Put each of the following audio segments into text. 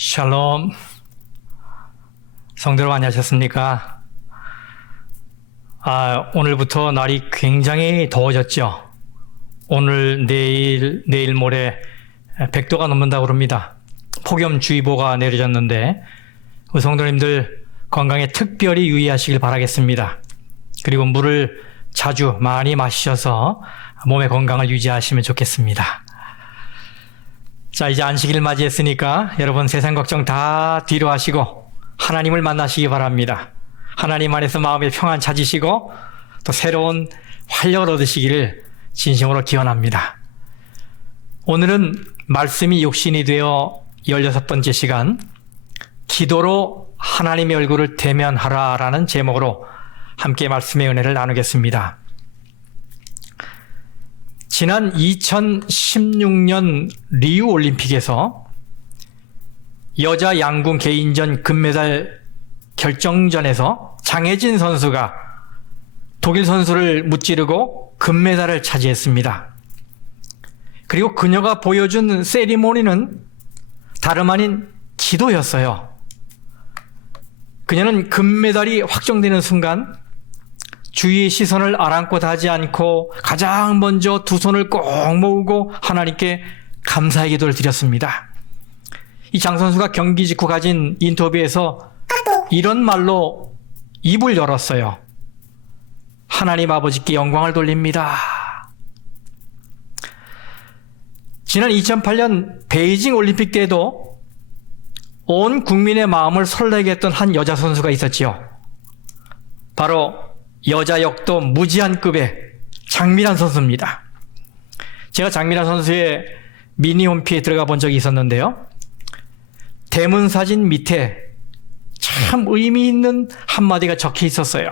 샬롬. 성도 여러분 안녕하셨습니까? 오늘부터 날이 굉장히 더워졌죠. 오늘, 내일 모레 100도가 넘는다고 그럽니다. 폭염주의보가 내려졌는데 우리 성도님들 건강에 특별히 유의하시길 바라겠습니다. 그리고 물을 자주 많이 마시셔서 몸의 건강을 유지하시면 좋겠습니다. 자, 이제 안식일 맞이했으니까 여러분 세상 걱정 다 뒤로 하시고 하나님을 만나시기 바랍니다. 하나님 안에서 마음의 평안 찾으시고 또 새로운 활력을 얻으시기를 진심으로 기원합니다. 오늘은 말씀이 육신이 되어 16번째 시간, 기도로 하나님의 얼굴을 대면하라 라는 제목으로 함께 말씀의 은혜를 나누겠습니다. 지난 2016년 리우 올림픽에서 여자 양궁 개인전 금메달 결정전에서 장혜진 선수가 독일 선수를 무찌르고 금메달을 차지했습니다. 그리고 그녀가 보여준 세리머니는 다름 아닌 기도였어요. 그녀는 금메달이 확정되는 순간 주위의 시선을 아랑곳 하지 않고 가장 먼저 두 손을 꼭 모으고 하나님께 감사의 기도를 드렸습니다. 이 장 선수가 경기 직후 가진 인터뷰에서 이런 말로 입을 열었어요. 하나님 아버지께 영광을 돌립니다. 지난 2008년 베이징 올림픽 때에도 온 국민의 마음을 설레게 했던 한 여자 선수가 있었지요. 바로 여자 역도 무제한급의 장미란 선수입니다. 제가 장미란 선수의 미니 홈피에 들어가 본 적이 있었는데요. 대문 사진 밑에 참 의미 있는 한마디가 적혀 있었어요.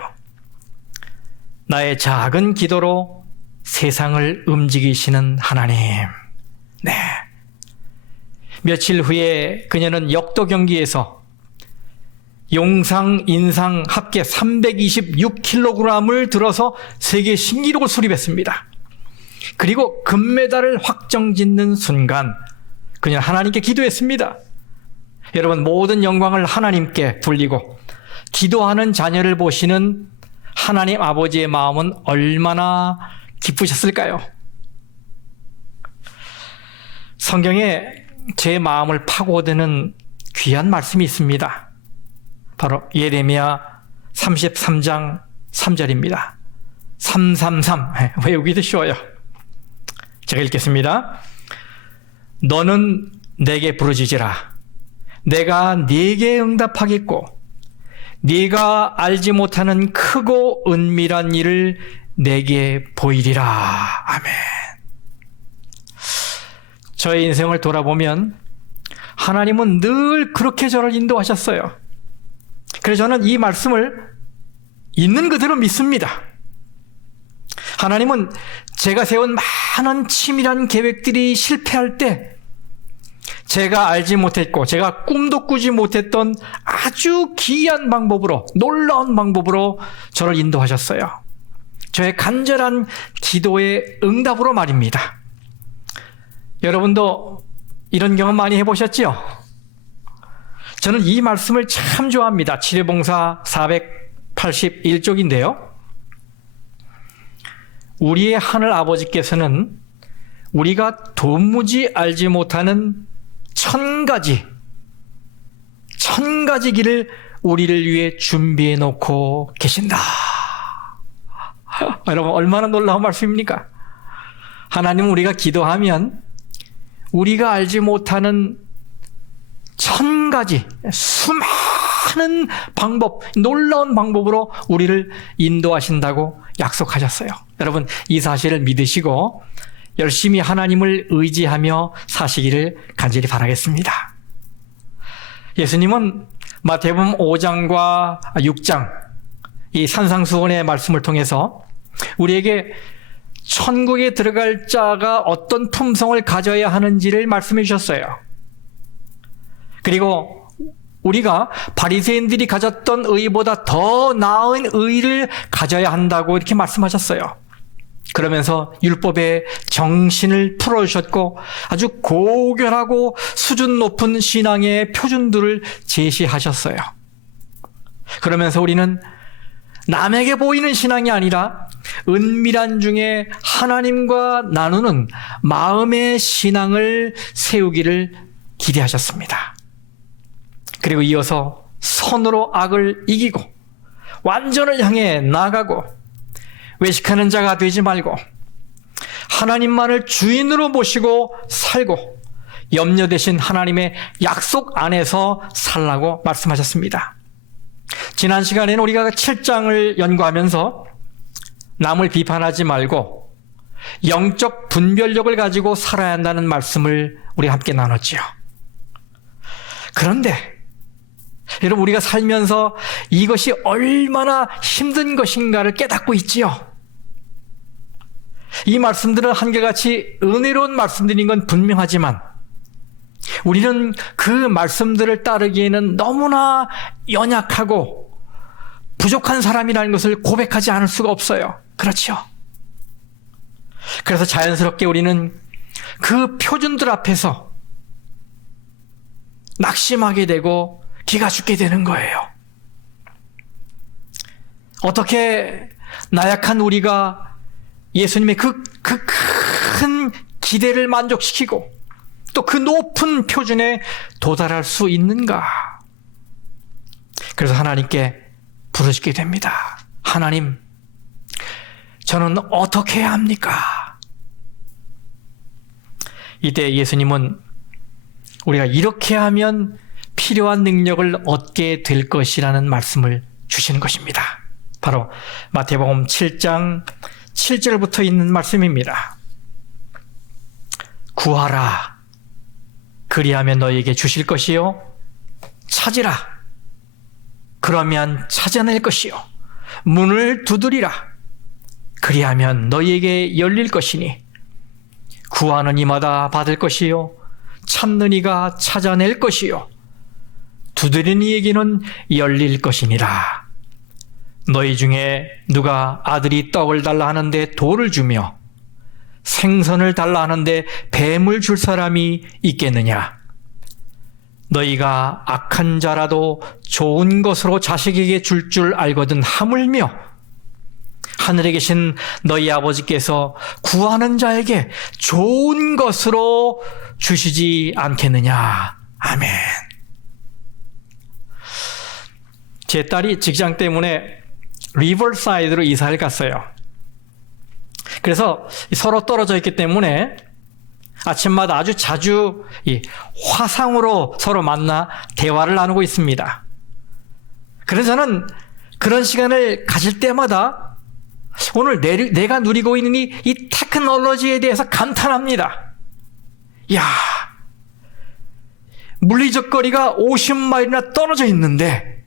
나의 작은 기도로 세상을 움직이시는 하나님. 네. 며칠 후에 그녀는 역도 경기에서 용상, 인상 합계 326kg을 들어서 세계 신기록을 수립했습니다. 그리고 금메달을 확정짓는 순간 그녀는 하나님께 기도했습니다. 여러분, 모든 영광을 하나님께 돌리고 기도하는 자녀를 보시는 하나님 아버지의 마음은 얼마나 기쁘셨을까요? 성경에 제 마음을 파고드는 귀한 말씀이 있습니다. 바로 예레미야 33장 3절입니다. 333 외우기도 쉬워요. 제가 읽겠습니다. 너는 내게 부르짖으라. 내가 네게 응답하겠고 네가 알지 못하는 크고 은밀한 일을 내게 보이리라. 아멘. 저의 인생을 돌아보면 하나님은 늘 그렇게 저를 인도하셨어요. 그래서 저는 이 말씀을 있는 그대로 믿습니다. 하나님은 제가 세운 많은 치밀한 계획들이 실패할 때 제가 알지 못했고 제가 꿈도 꾸지 못했던 아주 기이한 방법으로, 놀라운 방법으로 저를 인도하셨어요. 저의 간절한 기도의 응답으로 말입니다. 여러분도 이런 경험 많이 해보셨죠? 저는 이 말씀을 참 좋아합니다. 치료봉사 481쪽인데요. 우리의 하늘 아버지께서는 우리가 도무지 알지 못하는 천 가지 길을 우리를 위해 준비해 놓고 계신다. 여러분, 얼마나 놀라운 말씀입니까? 하나님은 우리가 기도하면 우리가 알지 못하는 천 가지 수많은 방법, 놀라운 방법으로 우리를 인도하신다고 약속하셨어요. 여러분, 이 사실을 믿으시고 열심히 하나님을 의지하며 사시기를 간절히 바라겠습니다. 예수님은 마태복음 5장과 6장 이 산상수훈의 말씀을 통해서 우리에게 천국에 들어갈 자가 어떤 품성을 가져야 하는지를 말씀해 주셨어요. 그리고 우리가 바리새인들이 가졌던 의보다 더 나은 의를 가져야 한다고 이렇게 말씀하셨어요. 그러면서 율법의 정신을 풀어주셨고 아주 고결하고 수준 높은 신앙의 표준들을 제시하셨어요. 그러면서 우리는 남에게 보이는 신앙이 아니라 은밀한 중에 하나님과 나누는 마음의 신앙을 세우기를 기대하셨습니다. 그리고 이어서 선으로 악을 이기고 완전을 향해 나아가고 외식하는 자가 되지 말고 하나님만을 주인으로 모시고 살고 염려 대신 하나님의 약속 안에서 살라고 말씀하셨습니다. 지난 시간에는 우리가 7장을 연구하면서 남을 비판하지 말고 영적 분별력을 가지고 살아야 한다는 말씀을 우리 함께 나눴지요. 그런데 여러분, 우리가 살면서 이것이 얼마나 힘든 것인가를 깨닫고 있지요. 이 말씀들은 한결같이 은혜로운 말씀들인 건 분명하지만 우리는 그 말씀들을 따르기에는 너무나 연약하고 부족한 사람이라는 것을 고백하지 않을 수가 없어요. 그렇죠? 그래서 자연스럽게 우리는 그 표준들 앞에서 낙심하게 되고 기가 죽게 되는 거예요. 어떻게 나약한 우리가 예수님의 그 큰 기대를 만족시키고 또 그 높은 표준에 도달할 수 있는가? 그래서 하나님께 부르시게 됩니다. 하나님, 저는 어떻게 해야 합니까? 이때 예수님은 우리가 이렇게 하면 필요한 능력을 얻게 될 것이라는 말씀을 주시는 것입니다. 바로 마태복음 7장 7절부터 있는 말씀입니다. 구하라, 그리하면 너희에게 주실 것이요. 찾으라, 그러면 찾아낼 것이요. 문을 두드리라, 그리하면 너희에게 열릴 것이니 구하는 이마다 받을 것이요. 찾는 이가 찾아낼 것이요. 두드리는 이에게는 열릴 것이니라. 너희 중에 누가 아들이 떡을 달라 하는데 돌을 주며 생선을 달라 하는데 뱀을 줄 사람이 있겠느냐? 너희가 악한 자라도 좋은 것으로 자식에게 줄 줄 알거든 하물며 하늘에 계신 너희 아버지께서 구하는 자에게 좋은 것으로 주시지 않겠느냐? 아멘. 제 딸이 직장 때문에 리버사이드로 이사를 갔어요. 그래서 서로 떨어져 있기 때문에 아침마다 아주 자주 이 화상으로 서로 만나 대화를 나누고 있습니다. 그래서 저는 그런 시간을 가질 때마다 오늘 내가 누리고 있는 이 테크놀로지에 대해서 감탄합니다. 이야, 물리적 거리가 50마일이나 떨어져 있는데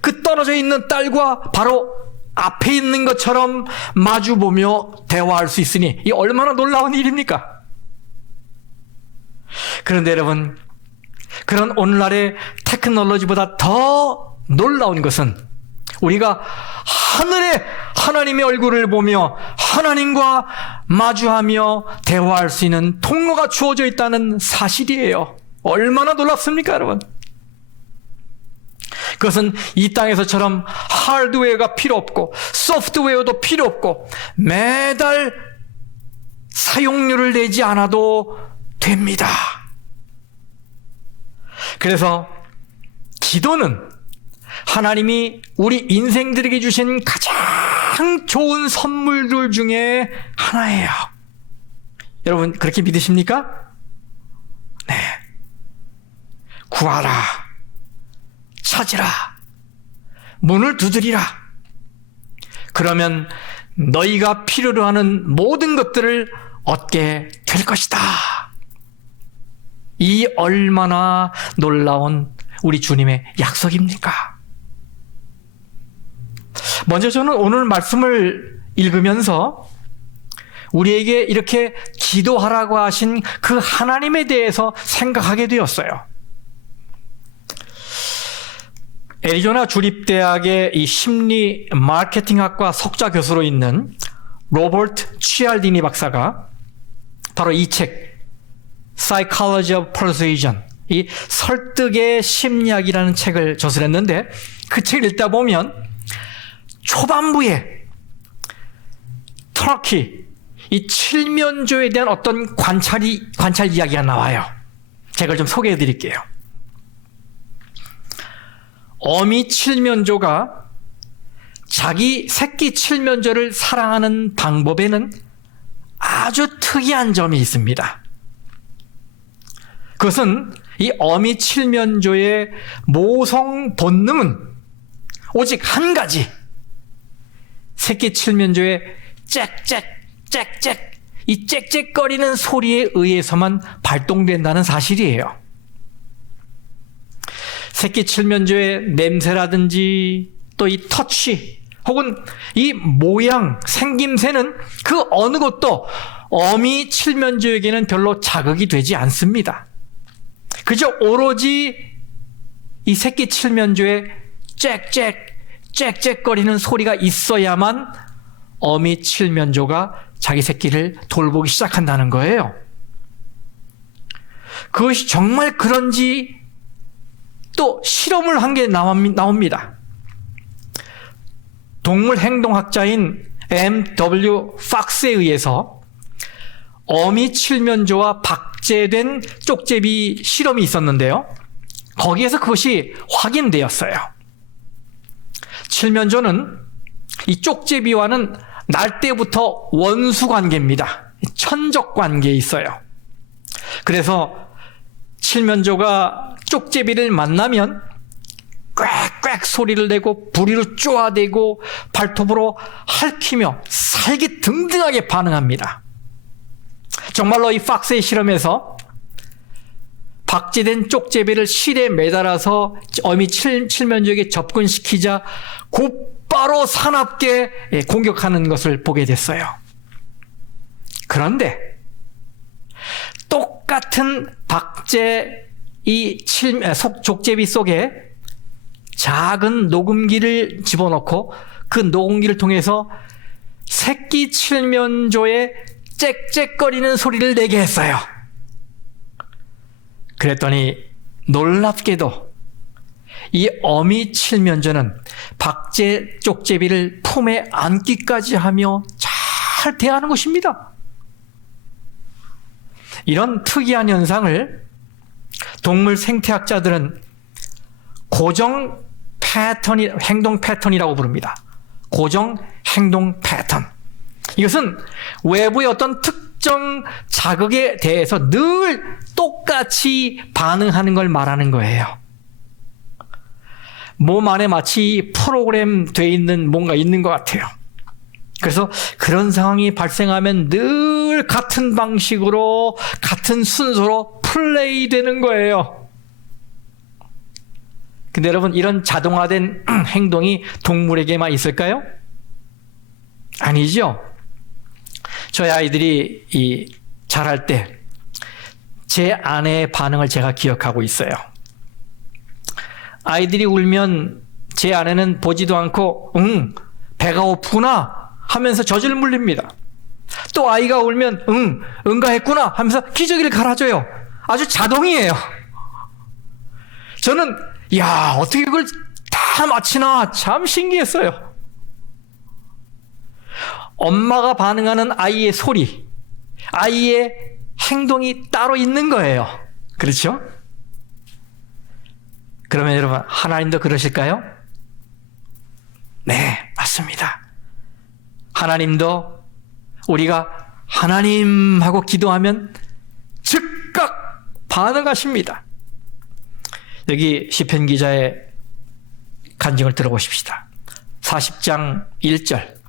그 떨어져 있는 딸과 바로 앞에 있는 것처럼 마주보며 대화할 수 있으니 이 얼마나 놀라운 일입니까? 그런데 여러분, 그런 오늘날의 테크놀로지보다 더 놀라운 것은 우리가 하늘에 하나님의 얼굴을 보며 하나님과 마주하며 대화할 수 있는 통로가 주어져 있다는 사실이에요. 얼마나 놀랍습니까, 여러분? 그것은 이 땅에서처럼 하드웨어가 필요 없고 소프트웨어도 필요 없고 매달 사용료를 내지 않아도 됩니다. 그래서 기도는 하나님이 우리 인생들에게 주신 가장 좋은 선물들 중에 하나예요. 여러분, 그렇게 믿으십니까? 네. 구하라, 찾으라, 문을 두드리라. 그러면 너희가 필요로 하는 모든 것들을 얻게 될 것이다. 이 얼마나 놀라운 우리 주님의 약속입니까? 먼저 저는 오늘 말씀을 읽으면서 우리에게 이렇게 기도하라고 하신 그 하나님에 대해서 생각하게 되었어요. 애리조나 주립대학의 이 심리 마케팅학과 석좌 교수로 있는 로버트 치알디니 박사가 바로 이 책 Psychology of Persuasion, 이 설득의 심리학이라는 책을 저술했는데, 그 책을 읽다 보면 초반부에 터키, 이 칠면조에 대한 어떤 관찰 이야기가 나와요. 제가 좀 소개해 드릴게요. 어미 칠면조가 자기 새끼 칠면조를 사랑하는 방법에는 아주 특이한 점이 있습니다. 그것은 이 어미 칠면조의 모성 본능은 오직 한 가지, 새끼 칠면조의 짹짹짹짹, 이 짹짹거리는 소리에 의해서만 발동된다는 사실이에요. 새끼 칠면조의 냄새라든지 또 이 터치 혹은 이 모양, 생김새는 그 어느 것도 어미 칠면조에게는 별로 자극이 되지 않습니다. 그저 오로지 이 새끼 칠면조의 짹짹거리는 소리가 있어야만 어미 칠면조가 자기 새끼를 돌보기 시작한다는 거예요. 그것이 정말 그런지 또 실험을 한 게 나옵니다. 동물 행동학자인 M.W. 박스에 의해서 어미 칠면조와 박제된 쪽제비 실험이 있었는데요. 거기에서 그것이 확인되었어요. 칠면조는 이 쪽제비와는 날 때부터 원수 관계입니다. 천적 관계에 있어요. 그래서 칠면조가 쪽제비를 만나면 꽥꽥 소리를 내고 부리로 쪼아대고 발톱으로 핥히며 살기등등하게 반응합니다. 정말로 이 박스의 실험에서 박제된 쪽제비를 실에 매달아서 어미 칠면조에게 접근시키자 곧바로 사납게 공격하는 것을 보게 됐어요. 그런데 똑같은 박제 이 쪽제비 속에 작은 녹음기를 집어넣고 그 녹음기를 통해서 새끼 칠면조의 짹짹거리는 소리를 내게 했어요. 그랬더니 놀랍게도 이 어미 칠면조는 박제 쪽제비를 품에 안기까지 하며 잘 대하는 것입니다. 이런 특이한 현상을 동물 생태학자들은 고정 행동 패턴이라고 부릅니다. 고정 행동 패턴. 이것은 외부의 어떤 특정 자극에 대해서 늘 똑같이 반응하는 걸 말하는 거예요. 몸 안에 마치 프로그램 돼 있는 뭔가 있는 것 같아요. 그래서 그런 상황이 발생하면 늘 같은 방식으로 같은 순서로 플레이되는 거예요. 근데 여러분, 이런 자동화된 행동이 동물에게만 있을까요? 아니죠. 저희 아이들이 자랄 때 제 아내의 반응을 제가 기억하고 있어요. 아이들이 울면 제 아내는 보지도 않고 배가 고프구나 하면서 젖을 물립니다. 또 아이가 울면 응가했구나 하면서 기저귀를 갈아줘요. 아주 자동이에요. 저는 어떻게 그걸 다 맞히나 참 신기했어요. 엄마가 반응하는 아이의 소리, 아이의 행동이 따로 있는 거예요. 그렇죠? 그러면 여러분, 하나님도 그러실까요? 네, 맞습니다. 하나님도 우리가 하나님 하고 기도하면 즉각 반응하십니다. 여기 시편 기자의 간증을 들어보십시다. 40장 1절.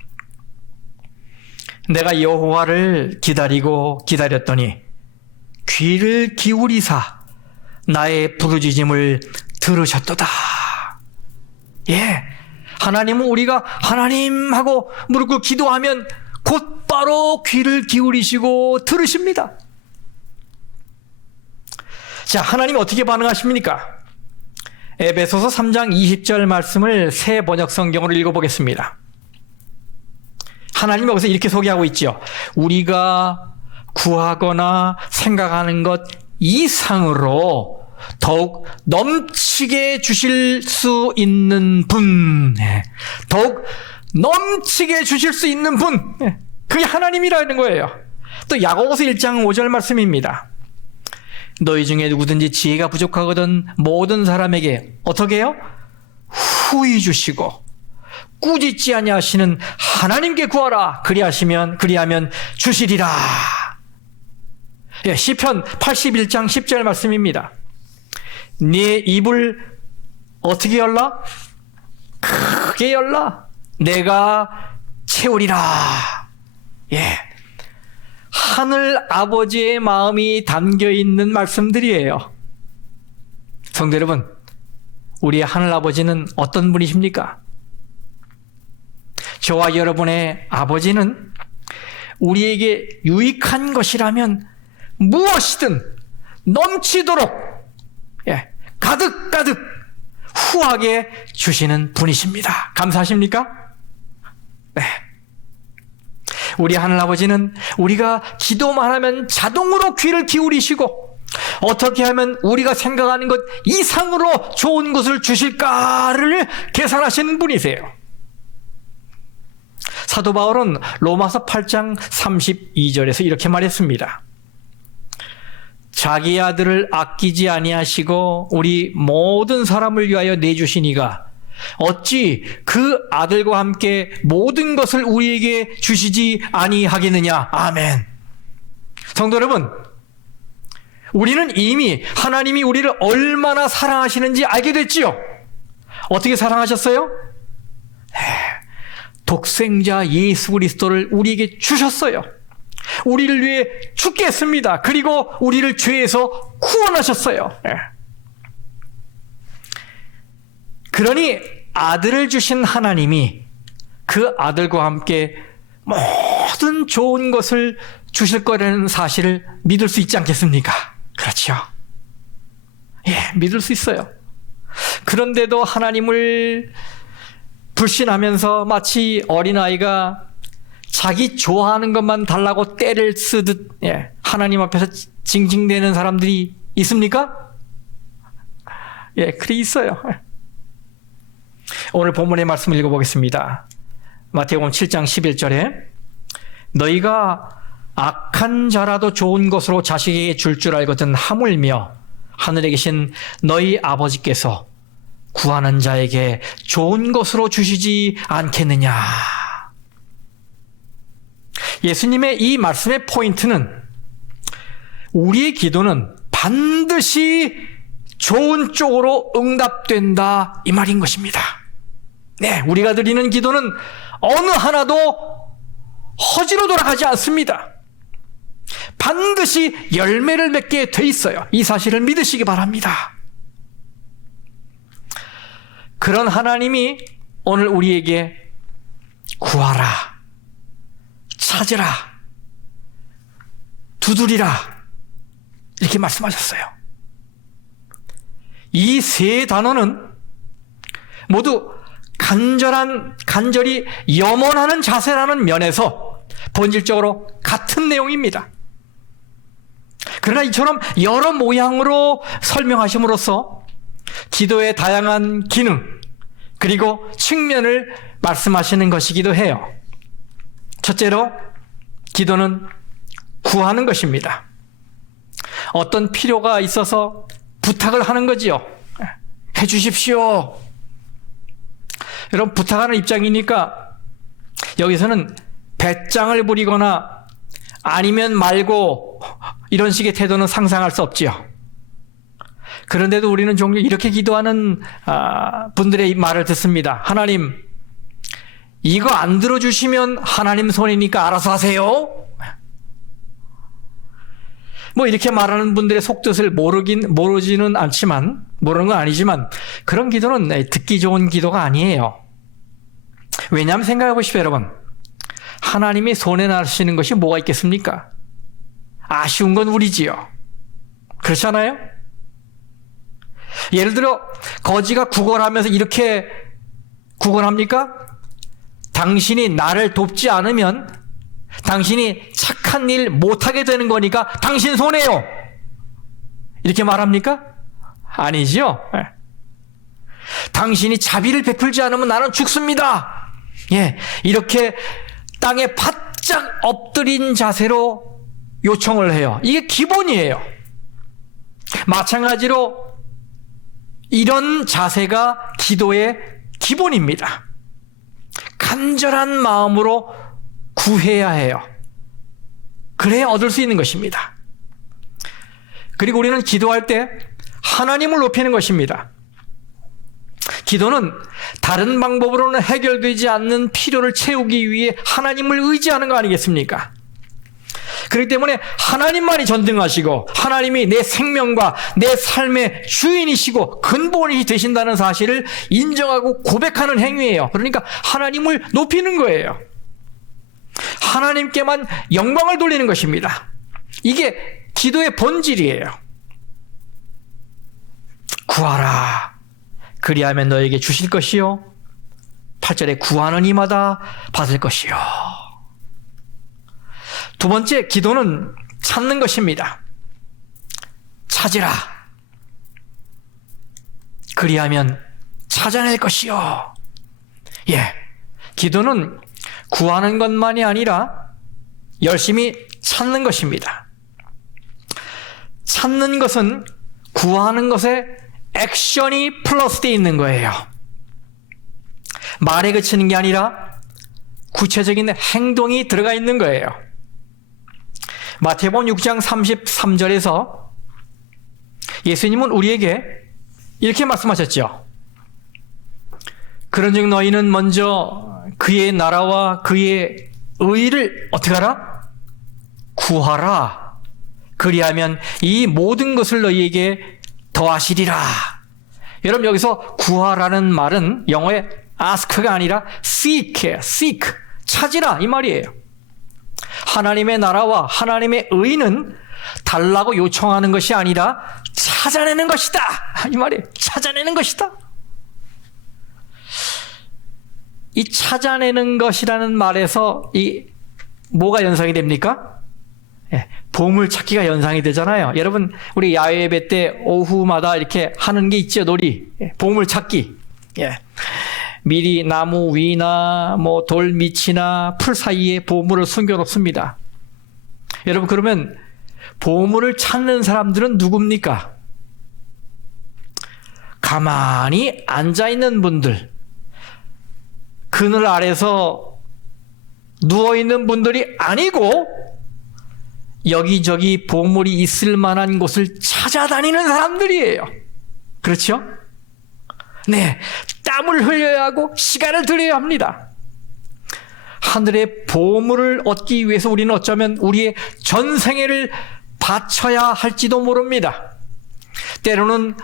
내가 여호와를 기다렸더니 귀를 기울이사 나의 부르짖음을 들으셨도다. 예, 하나님은 우리가 하나님 하고 무릎 꿇고 기도하면 곧바로 귀를 기울이시고 들으십니다. 자, 하나님 어떻게 반응하십니까? 에베소서 3장 20절 말씀을 새 번역 성경으로 읽어보겠습니다. 하나님 여기서 이렇게 소개하고 있죠. 우리가 구하거나 생각하는 것 이상으로 더욱 넘치게 주실 수 있는 분, 더욱 넘치게 주실 수 있는 분, 그게 하나님이라는 거예요. 또 야고보서 1장 5절 말씀입니다. 너희 중에 누구든지 지혜가 부족하거든 모든 사람에게 어떻게 해요? 후히 주시고 꾸짖지 아니하시는 하나님께 구하라. 그리하면 주시리라. 예, 시편 81장 10절 말씀입니다. 네 입을 어떻게 열라? 크게 열라. 내가 채우리라. 예. 하늘 아버지의 마음이 담겨 있는 말씀들이에요. 성도 여러분, 우리의 하늘 아버지는 어떤 분이십니까? 저와 여러분의 아버지는 우리에게 유익한 것이라면 무엇이든 넘치도록, 가득 후하게 주시는 분이십니다. 감사하십니까? 네. 우리 하늘아버지는 우리가 기도만 하면 자동으로 귀를 기울이시고 어떻게 하면 우리가 생각하는 것 이상으로 좋은 것을 주실까를 계산하시는 분이세요. 사도 바울은 로마서 8장 32절에서 이렇게 말했습니다. 자기 아들을 아끼지 아니하시고 우리 모든 사람을 위하여 내주시니가 어찌 그 아들과 함께 모든 것을 우리에게 주시지 아니하겠느냐. 아멘. 성도 여러분, 우리는 이미 하나님이 우리를 얼마나 사랑하시는지 알게 됐지요. 어떻게 사랑하셨어요? 독생자 예수 그리스도를 우리에게 주셨어요. 우리를 위해 죽게 했습니다. 그리고 우리를 죄에서 구원하셨어요. 그러니 아들을 주신 하나님이 그 아들과 함께 모든 좋은 것을 주실 거라는 사실을 믿을 수 있지 않겠습니까? 그렇죠. 믿을 수 있어요. 그런데도 하나님을 불신하면서 마치 어린아이가 자기 좋아하는 것만 달라고 떼를 쓰듯 하나님 앞에서 징징대는 사람들이 있습니까? 그래 있어요. 오늘 본문의 말씀 읽어보겠습니다. 마태복음 7장 11절에 너희가 악한 자라도 좋은 것으로 자식에게 줄 줄 알거든 하물며 하늘에 계신 너희 아버지께서 구하는 자에게 좋은 것으로 주시지 않겠느냐. 예수님의 이 말씀의 포인트는 우리의 기도는 반드시 좋은 쪽으로 응답된다 이 말인 것입니다. 우리가 드리는 기도는 어느 하나도 허지로 돌아가지 않습니다. 반드시 열매를 맺게 돼 있어요. 이 사실을 믿으시기 바랍니다. 그런 하나님이 오늘 우리에게 구하라, 찾으라, 두드리라 이렇게 말씀하셨어요. 이 세 단어는 모두 간절히 염원하는 자세라는 면에서 본질적으로 같은 내용입니다. 그러나 이처럼 여러 모양으로 설명하심으로써 기도의 다양한 기능 그리고 측면을 말씀하시는 것이기도 해요. 첫째로 기도는 구하는 것입니다. 어떤 필요가 있어서 부탁을 하는 거지요. 해 주십시오. 여러분, 부탁하는 입장이니까 여기서는 배짱을 부리거나 아니면 말고 이런 식의 태도는 상상할 수 없지요. 그런데도 우리는 종종 이렇게 기도하는 분들의 말을 듣습니다. 하나님, 이거 안 들어주시면 하나님 손이니까 알아서 하세요. 이렇게 말하는 분들의 속뜻을 모르지는 않지만, 모르는 건 아니지만, 그런 기도는 듣기 좋은 기도가 아니에요. 왜냐하면 생각해 보십시오, 여러분. 하나님이 손에 나시는 것이 뭐가 있겠습니까? 아쉬운 건 우리지요. 그렇잖아요? 예를 들어, 거지가 구걸하면서 이렇게 구걸합니까? 당신이 나를 돕지 않으면 당신이 착한 일 못하게 되는 거니까 당신 손해요. 이렇게 말합니까? 아니지요. 당신이 자비를 베풀지 않으면 나는 죽습니다. 예, 이렇게 땅에 바짝 엎드린 자세로 요청을 해요. 이게 기본이에요. 마찬가지로 이런 자세가 기도의 기본입니다. 간절한 마음으로 구해야 해요. 그래야 얻을 수 있는 것입니다. 그리고 우리는 기도할 때 하나님을 높이는 것입니다. 기도는 다른 방법으로는 해결되지 않는 필요를 채우기 위해 하나님을 의지하는 거 아니겠습니까? 그렇기 때문에 하나님만이 전등하시고 하나님이 내 생명과 내 삶의 주인이시고 근본이 되신다는 사실을 인정하고 고백하는 행위예요. 그러니까 하나님을 높이는 거예요. 하나님께만 영광을 돌리는 것입니다. 이게 기도의 본질이에요. 구하라. 그리하면 너에게 주실 것이요. 8절에 구하는 이마다 받을 것이요. 두 번째, 기도는 찾는 것입니다. 찾으라. 그리하면 찾아낼 것이요. 예, 기도는 구하는 것만이 아니라 열심히 찾는 것입니다. 찾는 것은 구하는 것에 액션이 플러스되어 있는 거예요. 말에 그치는 게 아니라 구체적인 행동이 들어가 있는 거예요. 마태복음 6장 33절에서 예수님은 우리에게 이렇게 말씀하셨죠. 그런즉 너희는 먼저 그의 나라와 그의 의를 어떻게 하라? 구하라. 그리하면 이 모든 것을 너희에게 더하시리라. 여러분, 여기서 구하라는 말은 영어의 ask가 아니라 seek, 찾으라 이 말이에요. 하나님의 나라와 하나님의 의는 달라고 요청하는 것이 아니라 찾아내는 것이다 이 말이에요. 찾아내는 것이다. 이 찾아내는 것이라는 말에서 이 뭐가 연상이 됩니까? 예, 보물 찾기가 연상이 되잖아요. 여러분, 우리 야외 예배 때 오후마다 이렇게 하는 게 있죠. 놀이. 예, 보물 찾기. 예. 미리 나무 위나 뭐 돌 밑이나 풀 사이에 보물을 숨겨 놓습니다. 여러분, 그러면 보물을 찾는 사람들은 누굽니까? 가만히 앉아 있는 분들, 그늘 아래서 누워 있는 분들이 아니고 여기저기 보물이 있을 만한 곳을 찾아다니는 사람들이에요. 그렇죠? 네, 땀을 흘려야 하고 시간을 들여야 합니다. 하늘의 보물을 얻기 위해서 우리는 어쩌면 우리의 전생애를 바쳐야 할지도 모릅니다. 때로는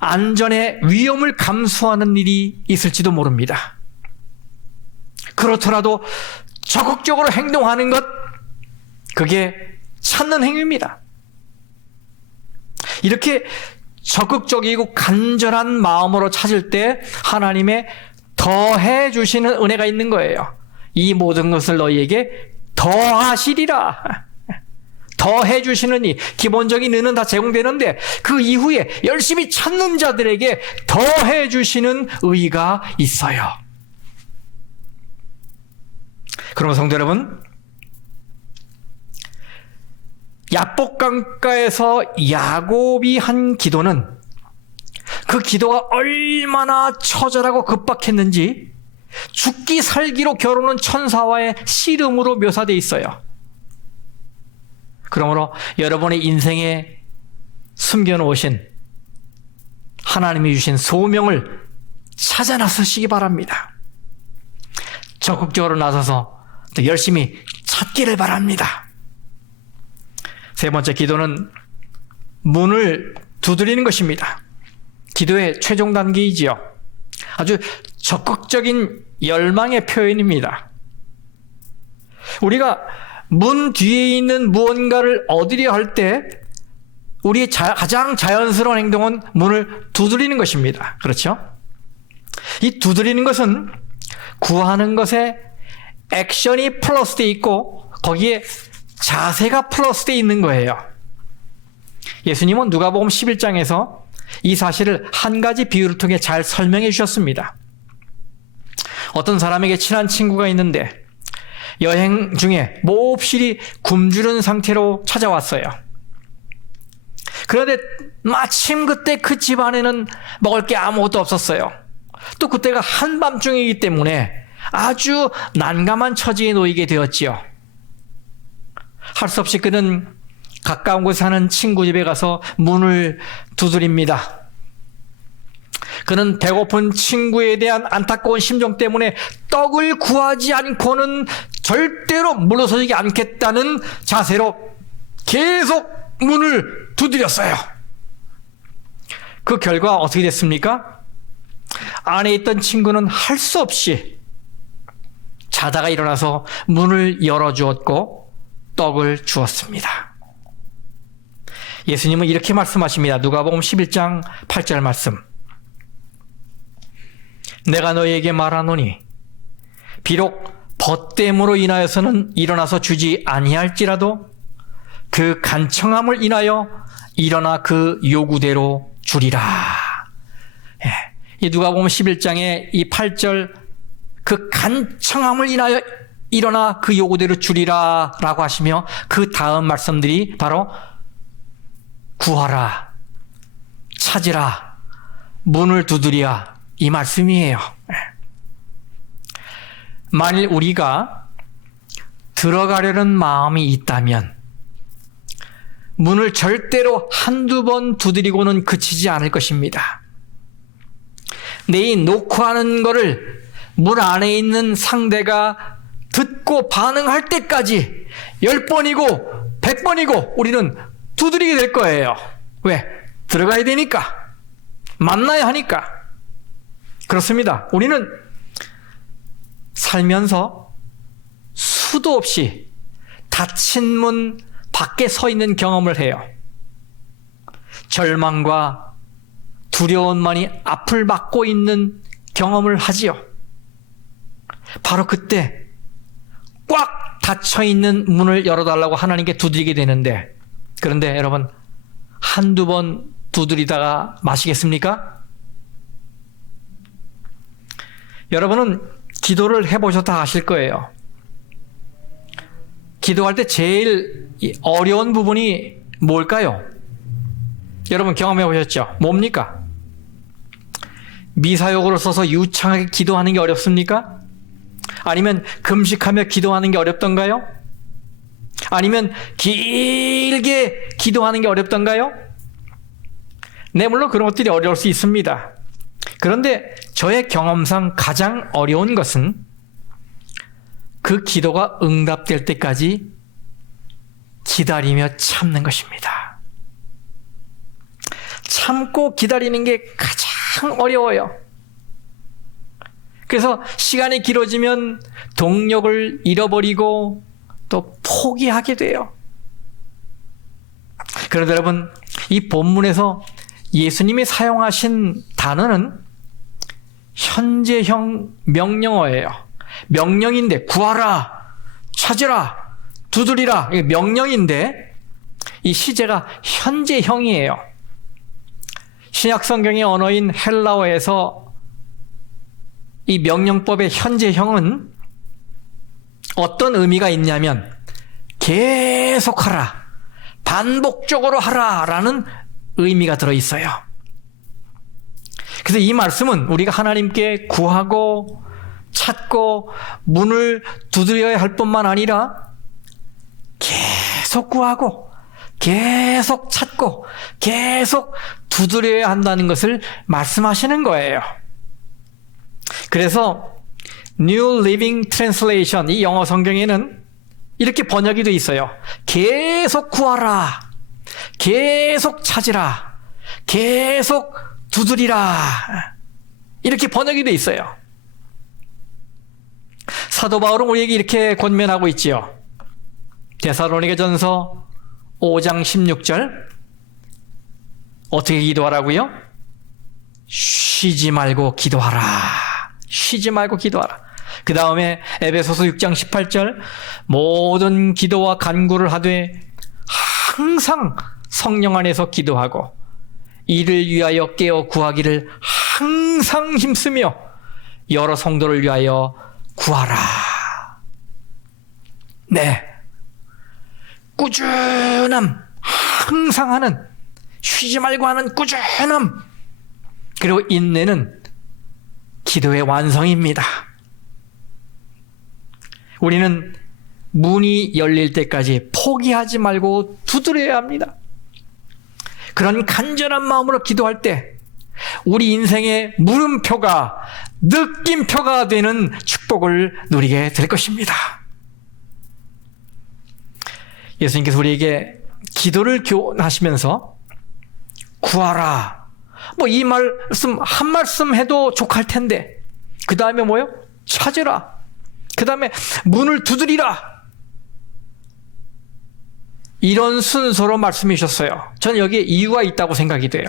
안전의 위험을 감수하는 일이 있을지도 모릅니다. 그렇더라도 적극적으로 행동하는 것, 그게 찾는 행위입니다. 이렇게 적극적이고 간절한 마음으로 찾을 때 하나님의 더해 주시는 은혜가 있는 거예요. 이 모든 것을 너희에게 더하시리라. 더해 주시는 이 기본적인 은은 다 제공되는데 그 이후에 열심히 찾는 자들에게 더해 주시는 의가 있어요. 그럼 성도 여러분, 야복강가에서 야곱이 한 기도는 그 기도가 얼마나 처절하고 급박했는지 죽기 살기로 겨루는 천사와의 씨름으로 묘사되어 있어요. 그러므로 여러분의 인생에 숨겨놓으신 하나님이 주신 소명을 찾아 나서시기 바랍니다. 적극적으로 나서서 열심히 찾기를 바랍니다. 세 번째, 기도는 문을 두드리는 것입니다. 기도의 최종 단계이지요. 아주 적극적인 열망의 표현입니다. 우리가 문 뒤에 있는 무언가를 얻으려 할 때 우리의 가장 자연스러운 행동은 문을 두드리는 것입니다. 그렇죠? 이 두드리는 것은 구하는 것에 액션이 플러스되어 있고 거기에 자세가 플러스되어 있는 거예요. 예수님은 누가복음 11장에서 이 사실을 한 가지 비유를 통해 잘 설명해 주셨습니다. 어떤 사람에게 친한 친구가 있는데 여행 중에 몹시 굶주린 상태로 찾아왔어요. 그런데 마침 그때 그 집안에는 먹을 게 아무것도 없었어요. 또 그때가 한밤중이기 때문에 아주 난감한 처지에 놓이게 되었지요. 할 수 없이 그는 가까운 곳에 사는 친구 집에 가서 문을 두드립니다. 그는 배고픈 친구에 대한 안타까운 심정 때문에 떡을 구하지 않고는 절대로 물러서지 않겠다는 자세로 계속 문을 두드렸어요. 그 결과 어떻게 됐습니까? 안에 있던 친구는 할 수 없이 자다가 일어나서 문을 열어주었고 떡을 주었습니다. 예수님은 이렇게 말씀하십니다. 누가복음 11장 8절 말씀. 내가 너희에게 말하노니 비록 벗됨으로 인하여서는 일어나서 주지 아니할지라도 그 간청함을 인하여 일어나 그 요구대로 주리라. 이 누가복음 11장의 이 8절 그 간청함을 인하여 일어나 그 요구대로 주리라 라고 하시며 그 다음 말씀들이 바로 구하라, 찾으라, 문을 두드리라 이 말씀이에요. 만일 우리가 들어가려는 마음이 있다면 문을 절대로 한두 번 두드리고는 그치지 않을 것입니다. 내 이 노크하는 거를 문 안에 있는 상대가 듣고 반응할 때까지 10번이고 100번이고 우리는 두드리게 될 거예요. 왜? 들어가야 되니까. 만나야 하니까. 그렇습니다. 우리는 살면서 수도 없이 닫힌 문 밖에 서 있는 경험을 해요. 절망과 두려움만이 앞을 막고 있는 경험을 하지요. 바로 그때 꽉 닫혀있는 문을 열어달라고 하나님께 두드리게 되는데, 그런데 여러분 한두 번 두드리다가 마시겠습니까? 여러분은 기도를 해보셨다 아실 거예요. 기도할 때 제일 어려운 부분이 뭘까요? 여러분 경험해 보셨죠? 뭡니까? 미사역으로 써서 유창하게 기도하는 게 어렵습니까? 아니면 금식하며 기도하는 게 어렵던가요? 아니면 길게 기도하는 게 어렵던가요? 네, 물론 그런 것들이 어려울 수 있습니다. 그런데 저의 경험상 가장 어려운 것은 그 기도가 응답될 때까지 기다리며 참는 것입니다. 참고 기다리는 게 가장 어려워요. 그래서 시간이 길어지면 동력을 잃어버리고 또 포기하게 돼요. 그런데 여러분, 이 본문에서 예수님이 사용하신 단어는 현재형 명령어예요. 명령인데 구하라, 찾으라, 두드리라, 이게 명령인데 이 시제가 현재형이에요. 신약 성경의 언어인 헬라어에서 이 명령법의 현재형은 어떤 의미가 있냐면 계속하라, 반복적으로 하라라는 의미가 들어있어요. 그래서 이 말씀은 우리가 하나님께 구하고 찾고 문을 두드려야 할 뿐만 아니라 계속 구하고 계속 찾고 계속 두드려야 한다는 것을 말씀하시는 거예요. 그래서 New Living Translation, 이 영어 성경에는 이렇게 번역이 돼 있어요. 계속 구하라, 계속 찾으라, 계속 두드리라, 이렇게 번역이 돼 있어요. 사도 바울은 우리에게 이렇게 권면하고 있지요. 데살로니가전서 5장 16절 어떻게 기도하라고요? 쉬지 말고 기도하라. 쉬지 말고 기도하라. 그 다음에 에베소서 6장 18절 모든 기도와 간구를 하되 항상 성령 안에서 기도하고 이를 위하여 깨어 구하기를 항상 힘쓰며 여러 성도를 위하여 구하라. 네, 꾸준함, 항상 하는, 쉬지 말고 하는 꾸준함, 그리고 인내는 기도의 완성입니다. 우리는 문이 열릴 때까지 포기하지 말고 두드려야 합니다. 그런 간절한 마음으로 기도할 때 우리 인생의 물음표가 느낌표가 되는 축복을 누리게 될 것입니다. 예수님께서 우리에게 기도를 교훈하시면서 구하라, 뭐 이 말씀 한 말씀 해도 족할 텐데 그 다음에 뭐요? 찾으라, 그 다음에 문을 두드리라, 이런 순서로 말씀해 주셨어요. 저는 여기에 이유가 있다고 생각이 돼요.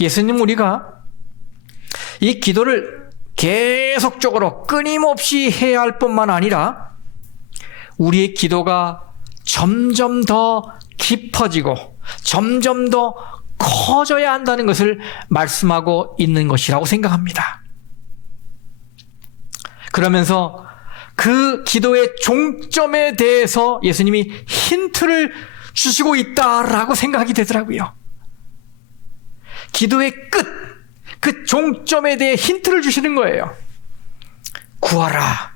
예수님, 우리가 이 기도를 계속적으로 끊임없이 해야 할 뿐만 아니라 우리의 기도가 점점 더 깊어지고 점점 더 커져야 한다는 것을 말씀하고 있는 것이라고 생각합니다. 그러면서 그 기도의 종점에 대해서 예수님이 힌트를 주시고 있다라고 생각이 되더라고요. 기도의 끝, 그 종점에 대해 힌트를 주시는 거예요. 구하라,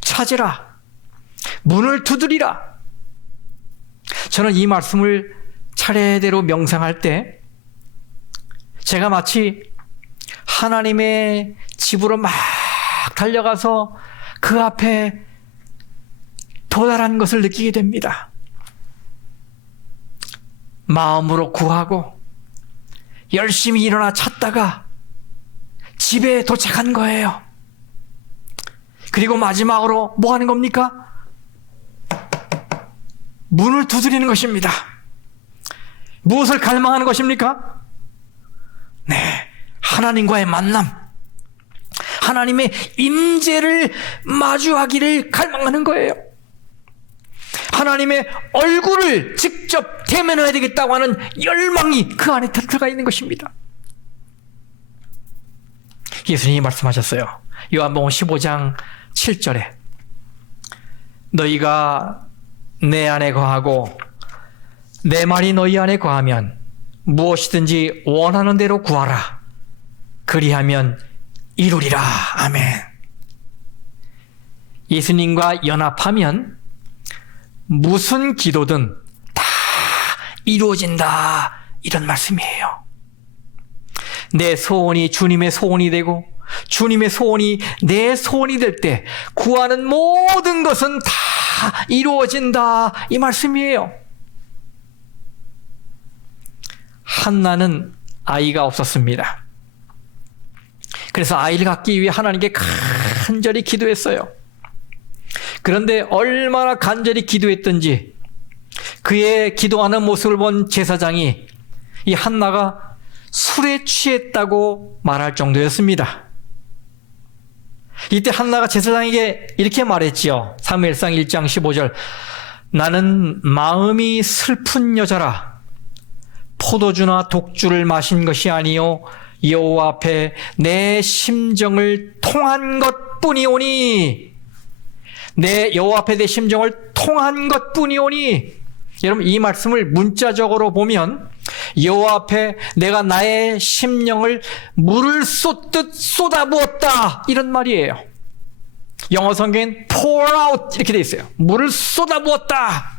찾으라, 문을 두드리라. 저는 이 말씀을 차례대로 명상할 때 제가 마치 하나님의 집으로 막 달려가서 그 앞에 도달한 것을 느끼게 됩니다. 마음으로 구하고 열심히 일어나 찾다가 집에 도착한 거예요. 그리고 마지막으로 뭐 하는 겁니까? 문을 두드리는 것입니다. 무엇을 갈망하는 것입니까? 네, 하나님과의 만남, 하나님의 임재를 마주하기를 갈망하는 거예요. 하나님의 얼굴을 직접 대면해야 되겠다고 하는 열망이 그 안에 들어가 있는 것입니다. 예수님이 말씀하셨어요. 요한복음 15장 7절에 너희가 내 안에 거하고 내 말이 너희 안에 거하면 무엇이든지 원하는 대로 구하라. 그리하면 이루리라. 아멘. 예수님과 연합하면 무슨 기도든 다 이루어진다, 이런 말씀이에요. 내 소원이 주님의 소원이 되고 주님의 소원이 내 소원이 될 때 구하는 모든 것은 다 이루어진다, 이 말씀이에요. 한나는 아이가 없었습니다. 그래서 아이를 갖기 위해 하나님께 간절히 기도했어요. 그런데 얼마나 간절히 기도했던지 그의 기도하는 모습을 본 제사장이 이 한나가 술에 취했다고 말할 정도였습니다. 이때 한나가 제사장에게 이렇게 말했지요. 사무엘상 1장 15절 나는 마음이 슬픈 여자라. 포도주나 독주를 마신 것이 아니요 여호와 앞에 내 심정을 통한 것뿐이오니, 내 여호와 앞에 내 심정을 통한 것뿐이오니. 여러분, 이 말씀을 문자적으로 보면 여호와 앞에 내가 나의 심령을 물을 쏟듯 쏟아부었다, 이런 말이에요. 영어 성경엔 pour out 이렇게 돼 있어요. 물을 쏟아부었다.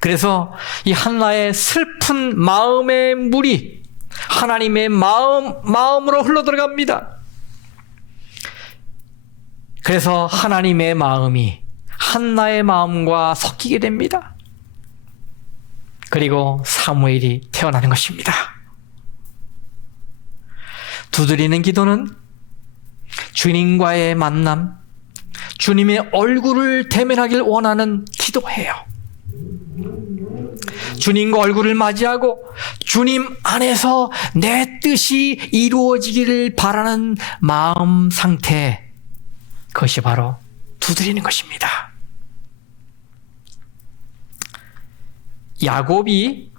그래서 이 한나의 슬픈 마음의 물이 하나님의 마음으로 흘러들어갑니다. 그래서 하나님의 마음이 한나의 마음과 섞이게 됩니다. 그리고 사무엘이 태어나는 것입니다. 두드리는 기도는 주님과의 만남, 주님의 얼굴을 대면하길 원하는 기도예요. 주님과 얼굴을 맞이하고 주님 안에서 내 뜻이 이루어지기를 바라는 마음 상태, 그것이 바로 두드리는 것입니다. 야곱이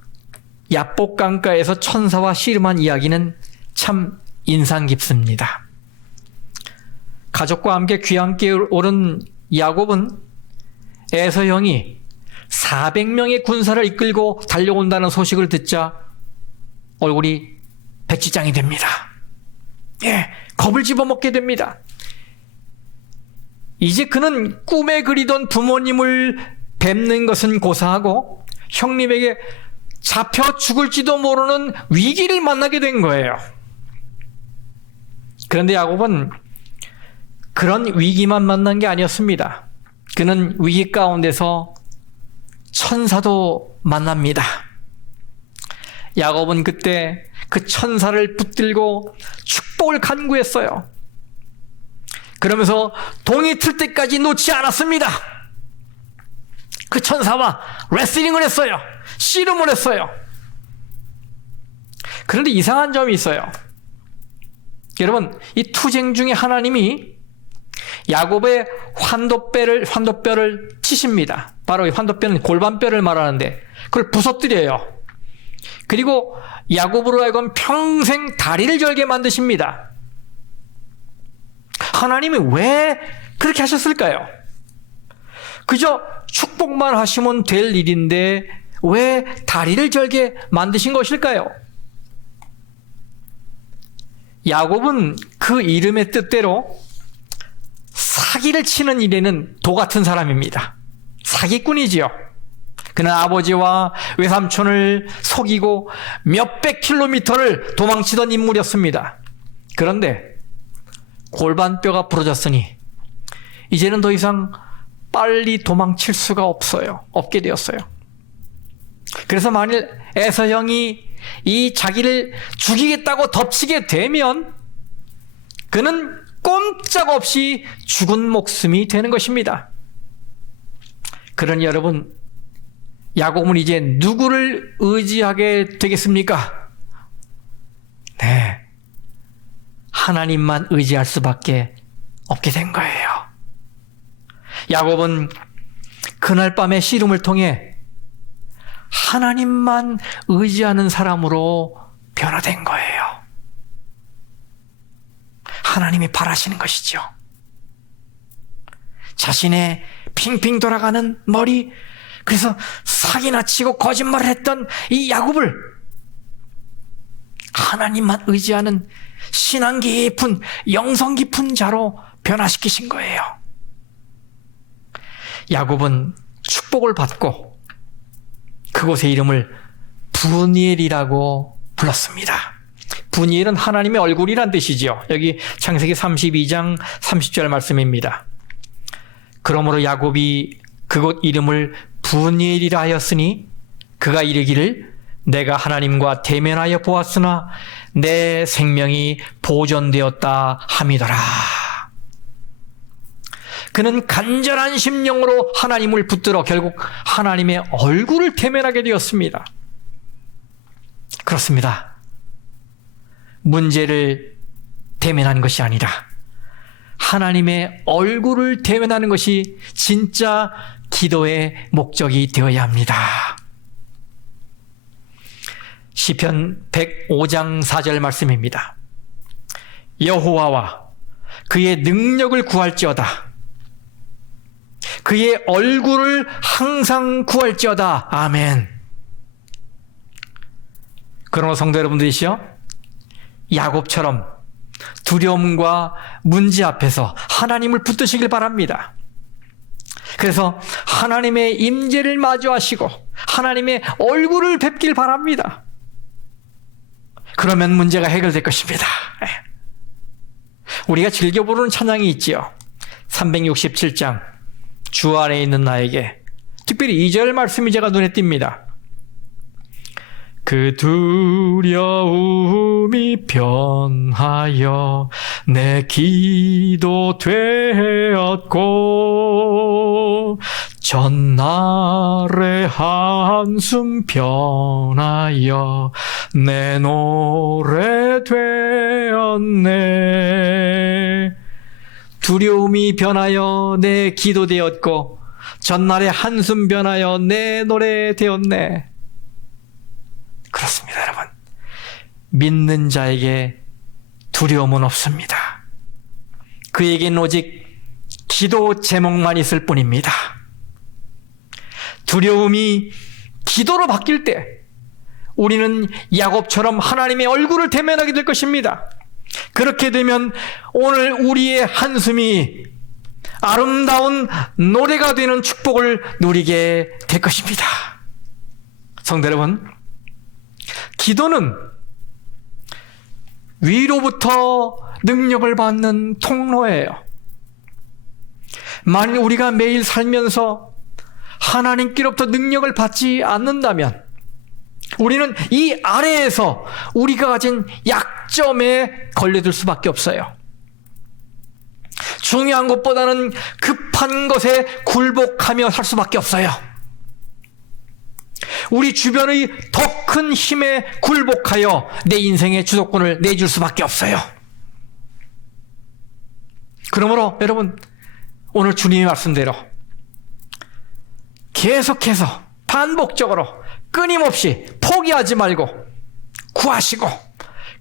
야복강가에서 천사와 씨름한 이야기는 참 인상 깊습니다. 가족과 함께 귀함께 오른 야곱은 에서 형이 400명의 군사를 이끌고 달려온다는 소식을 듣자 얼굴이 백지장이 됩니다. 겁을 집어먹게 됩니다. 이제 그는 꿈에 그리던 부모님을 뵙는 것은 고사하고 형님에게 잡혀 죽을지도 모르는 위기를 만나게 된 거예요. 그런데 야곱은 그런 위기만 만난 게 아니었습니다. 그는 위기 가운데서 천사도 만납니다. 야곱은 그때 그 천사를 붙들고 축복을 간구했어요. 그러면서 동이 틀 때까지 놓지 않았습니다. 그 천사와 레슬링을 했어요. 씨름을 했어요. 그런데 이상한 점이 있어요. 여러분, 이 투쟁 중에 하나님이 야곱의 환도뼈를 치십니다. 바로 이 환도뼈는 골반뼈를 말하는데 그걸 부서뜨려요. 그리고 야곱으로 하여금 평생 다리를 절게 만드십니다. 하나님이 왜 그렇게 하셨을까요? 그저 축복만 하시면 될 일인데 왜 다리를 절게 만드신 것일까요? 야곱은 그 이름의 뜻대로 사기를 치는 일에는 도 같은 사람입니다. 사기꾼이지요. 그는 아버지와 외삼촌을 속이고 몇백 킬로미터를 도망치던 인물이었습니다. 그런데 골반뼈가 부러졌으니 이제는 더 이상 빨리 도망칠 수가 없게 되었어요. 그래서 만일 에서 형이 이 자기를 죽이겠다고 덮치게 되면 그는 꼼짝없이 죽은 목숨이 되는 것입니다. 그러니 여러분, 야곱은 이제 누구를 의지하게 되겠습니까? 네, 하나님만 의지할 수밖에 없게 된 거예요. 야곱은 그날 밤의 씨름을 통해 하나님만 의지하는 사람으로 변화된 거예요. 하나님이 바라시는 것이죠. 자신의 핑핑 돌아가는 머리, 그래서 사기나 치고 거짓말을 했던 이 야곱을 하나님만 의지하는 신앙 깊은, 영성 깊은 자로 변화시키신 거예요. 야곱은 축복을 받고 그곳의 이름을 부니엘이라고 불렀습니다. 부니엘은 하나님의 얼굴이란 뜻이죠. 여기 창세기 32장 30절 말씀입니다. 그러므로 야곱이 그곳 이름을 부니엘이라 하였으니 그가 이르기를 내가 하나님과 대면하여 보았으나 내 생명이 보존되었다 함이더라. 그는 간절한 심령으로 하나님을 붙들어 결국 하나님의 얼굴을 대면하게 되었습니다. 그렇습니다. 문제를 대면하는 것이 아니라 하나님의 얼굴을 대면하는 것이 진짜 기도의 목적이 되어야 합니다. 시편 105장 4절 말씀입니다. 여호와와 그의 능력을 구할지어다. 그의 얼굴을 항상 구할지어다. 아멘. 그러나 성도 여러분들이시여, 야곱처럼 두려움과 문제 앞에서 하나님을 붙드시길 바랍니다. 그래서 하나님의 임재를 마주하시고 하나님의 얼굴을 뵙길 바랍니다. 그러면 문제가 해결될 것입니다. 우리가 즐겨 부르는 찬양이 있지요. 367장 주 안에 있는 나에게, 특별히 2절 말씀이 제가 눈에 띕니다. 그 두려움이 변하여 내 기도 되었고 전날의 한숨 변하여 내 노래 되었네. 두려움이 변하여 내 기도 되었고 전날의 한숨 변하여 내 노래 되었네. 그렇습니다, 여러분. 믿는 자에게 두려움은 없습니다. 그에게는 오직 기도 제목만 있을 뿐입니다. 두려움이 기도로 바뀔 때 우리는 야곱처럼 하나님의 얼굴을 대면하게 될 것입니다. 그렇게 되면 오늘 우리의 한숨이 아름다운 노래가 되는 축복을 누리게 될 것입니다. 성도 여러분, 기도는 위로부터 능력을 받는 통로예요. 만일 우리가 매일 살면서 하나님께로부터 능력을 받지 않는다면 우리는 이 아래에서 우리가 가진 약점에 걸려들 수밖에 없어요. 중요한 것보다는 급한 것에 굴복하며 살 수밖에 없어요. 우리 주변의 더 큰 힘에 굴복하여 내 인생의 주도권을 내줄 수밖에 없어요. 그러므로 여러분, 오늘 주님의 말씀대로 계속해서 반복적으로 끊임없이 포기하지 말고 구하시고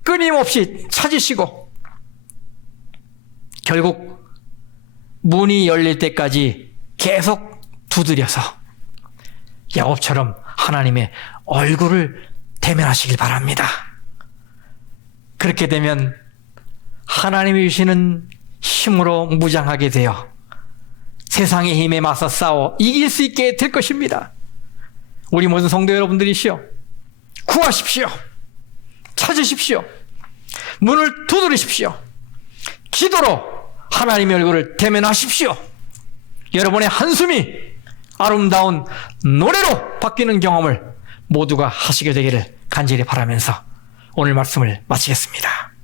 끊임없이 찾으시고 결국 문이 열릴 때까지 계속 두드려서 야곱처럼 하나님의 얼굴을 대면하시길 바랍니다. 그렇게 되면 하나님이 주시는 힘으로 무장하게 되어 세상의 힘에 맞서 싸워 이길 수 있게 될 것입니다. 우리 모든 성도 여러분들이시여, 구하십시오. 찾으십시오. 문을 두드리십시오. 기도로 하나님의 얼굴을 대면하십시오. 여러분의 한숨이 아름다운 노래로 바뀌는 경험을 모두가 하시게 되기를 간절히 바라면서 오늘 말씀을 마치겠습니다.